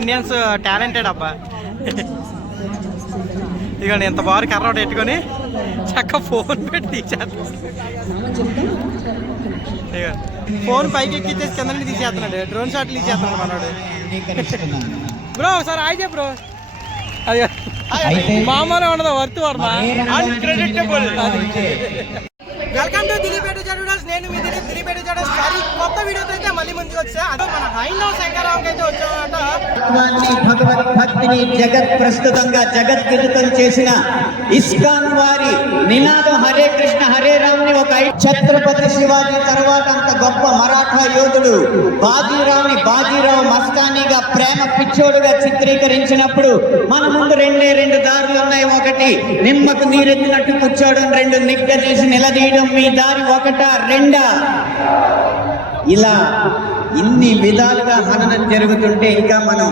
Indians talented అబ్బా. ఇదిగోండి ఇంత బారు కర్ర ఒకటి పెట్టుకొని చక్క ఫోన్ పెట్టి తీసేస్తాడు ఇదిగో ఫోన్ పైకి ఎక్కిచ్చేసి కింద నుండి తీసేస్తున్నాడు డ్రోన్ షాట్లు తీసేస్తున్నాడు మనోడు. బ్రో ఒకసారి చెప్పు బ్రో. అది మామూలు ఉండదు వర్త్ వర్మ. వెల్కమ్ టు దిలీపేట జడూడల్స్ నేను మీ దిలీప్ దిలీపేట సారీ కొత్త వీడియోతో అయితే మళ్ళీ ముందుకు వచ్చా. అదో మన హైందవ శంకరావుకి తత్వాన్ని భగవద్భక్తిని జగత్ ప్రస్తుతంగా జగద్విదితం చేసిన ఇస్కాన్ వారి నినాదం హరే కృష్ణ హరే రామ్ని ఒక ఐ- ఛత్రపతి శివాజీ తర్వాత అంత గొప్ప మరాఠా యోధుడు బాజీరావుని బాజీరావు మస్తానీగా ప్రేమ పిచ్చోడుగా చిత్రీకరించినప్పుడు మన ముందు రెండే రెండు దారులు ఉన్నాయి. ఒకటి నిమ్మకు నీరెత్తినట్టు కూర్చోవడం. రెండు నిగ్గ చేసి నిలదీయడం. మీ దారి ఒకట? రెండా? ఇలా ఇన్ని విధాలుగా హననం జరుగుతుంటే ఇంకా మనం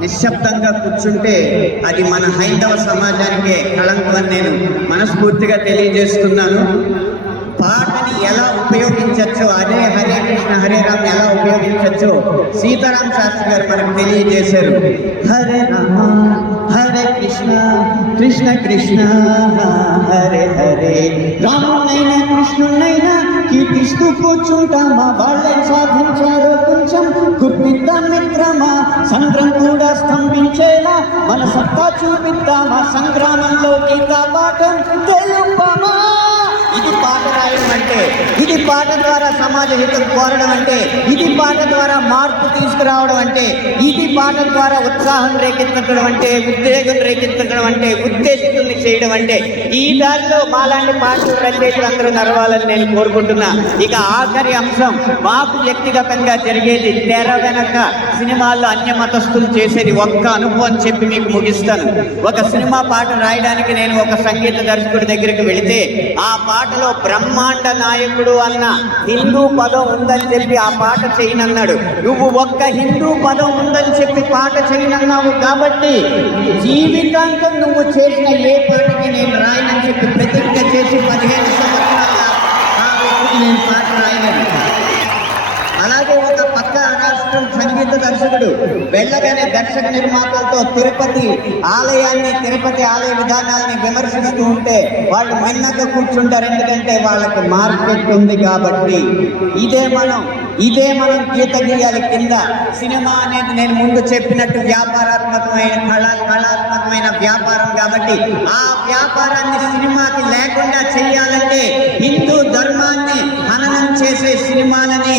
నిశ్శబ్దంగా కూర్చుంటే అది మన హైందవ సమాజానికే కళంకం అని నేను మనస్ఫూర్తిగా తెలియజేస్తున్నాను. పాటని ఎలా ఉపయోగించచ్చో అదే హరే కృష్ణ హరే రామ్ ఎలా ఉపయోగించచ్చో సీతారాం శాస్త్రి గారు మనకు తెలియజేశారు. హరే రామ హరే కృష్ణ కృష్ణ కృష్ణ హరే హరే. రామునైనా కృష్ణునైనా కీర్తిస్తూ కూర్చుంటామా? వాళ్ళని సాధించ గుర్తిద్దాం మిత్రమా సంగ్రం కూడా స్తంభించేలా మన సత్తా చూపిద్దామా? సంగ్రామంలో గీతా పాఠం తెలుపమా? అంటే ఇది పాట ద్వారా సమాజ హితం కోరడం అంటే ఇది పాట ద్వారా మార్పు తీసుకురావడం అంటే ఇది పాట ద్వారా ఉత్సాహం రేకెత్తడం అంటే ఉద్వేగం రేకెత్తడం అంటే ఉద్దేశితుల్ని చేయడం అంటే ఈ దారిలో మాలాంటి పాటలు రచయితలు అందరూ నడవాలని నేను కోరుకుంటున్నా. ఇక ఆఖరి అంశం మాకు వ్యక్తిగతంగా జరిగేది తెర వెనక సినిమాల్లో అన్య మతస్థులు చేసేది ఒక్క అనుభవం చెప్పి మీకు ముగిస్తాను. ఒక సినిమా పాట రాయడానికి నేను ఒక సంగీత దర్శకుడి దగ్గరికి వెళితే ఆ పాటలో బ్రహ్మాండ నాయకుడు అన్న హిందూ పదం ఉందని చెప్పి ఆ పాట చేయనన్నాడు. నువ్వు ఒక్క హిందూ పదం ఉందని చెప్పి పాట చేయనన్నావు కాబట్టి జీవితాంతం నువ్వు చేసిన ఏ పాటకి నేను రాయనని చెప్పి ప్రతిజ్ఞ చేసి పదిహేను సంవత్సరాల నేను పాట రాయను. సంగీత దర్శకుడు వెళ్ళగానే దర్శక నిర్మాతలతో తిరుపతి ఆలయాన్ని తిరుపతి ఆలయ విధానాలని విమర్శిస్తూ ఉంటే వాళ్ళు మన్నగా కూర్చుంటారు. ఎందుకంటే వాళ్ళకి మార్కెట్ ఉంది కాబట్టి. ఇదే మనం ఇదే మనం గీత గీయాలి కింద. సినిమా అనేది నేను ముందు చెప్పినట్టు వ్యాపారాత్మకమైన కళా కళాత్మకమైన వ్యాపారం కాబట్టి ఆ వ్యాపారాన్ని సినిమాకి లేకుండా చేయాలంటే హిందూ ధర్మాన్ని హననం చేసే సినిమాలని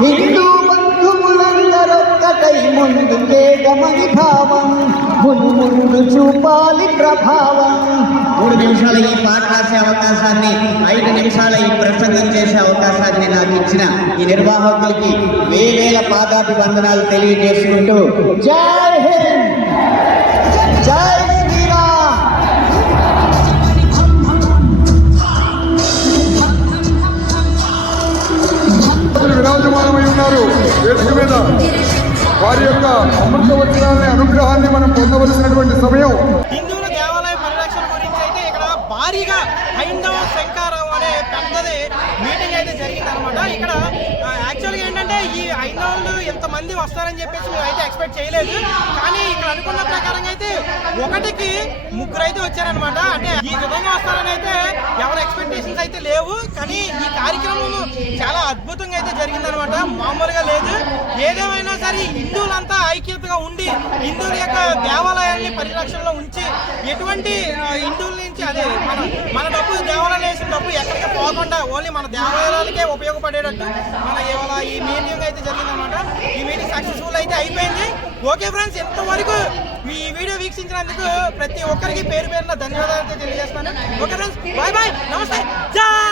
హిందూ బంధువులందరొక్కటై ముందుకే గమని భావం మును ముందు చూపాలి ప్రభావం. మూడు నిమిషాల ఈ పాట రాసే అవకాశాన్ని ఐదు నిమిషాల ఈ ప్రసంగం చేసే అవకాశాన్ని నాకు ఇచ్చిన ఈ నిర్వాహకులకి వేవేల పాదాభివందనాలు తెలియజేసుకుంటూ జై హింద్ వేదిక మీద వారి యొక్క అమృత వచనాన్ని అనుగ్రహాన్ని మనం పొందవలసినటువంటి సమయం. హిందువుల దేవాలయ పరిరక్షణ గురించి అయితే ఇక్కడ భారీగా హైందవ శంకారం అనే పెద్దది మీటింగ్ అయితే జరిగింది అనమాట ఇక్కడ యాక్చువల్గా ఏంటంటే ఈ హైందవులు ఎంతమంది వస్తారని చెప్పేసి మేము అయితే ఎక్స్పెక్ట్ చేయలేదు. కానీ ఇక్కడ అనుకున్న ప్రకారంగా అయితే ఒకటికి ముగ్గురు అయితే వచ్చారనమాట అంటే ఈ విధంగా వస్తారని అయితే ఎవరి ఎక్స్పెక్టేషన్స్ అయితే లేవు కానీ ఈ కార్యక్రమం చాలా అద్భుతంగా అయితే జరిగిందనమాట. మామూలుగా లేదు. ఏదేమైనా సరే హిందువులంతా ఐక్యతగా ఉండి హిందువుల యొక్క దేవాలయాన్ని పరిరక్షణలో ఉంచి ఎటువంటి హిందువుల నుంచి అదే మన మన డబ్బు దేవాలయాలు వేసిన డబ్బు ఎక్కడికి పోకుండా ఓన్లీ మన దేవాలయాలకే ఉపయోగపడేటట్టు మన ఇవాళ ఈ మీటింగ్ అయితే జరిగిందనమాట. ఈ మీటింగ్ సక్సెస్ఫుల్ అయితే అయిపోయింది. ఓకే ఫ్రెండ్స్ ఇంతవరకు మీ వీడియో వీక్షించినందుకు ప్రతి ఒక్కరికి పేరు పేరున ధన్యవాదాలు అయితే తెలియజేస్తాను ఓకే ఫ్రెండ్స్ బాయ్ బాయ్ నమస్తే జై!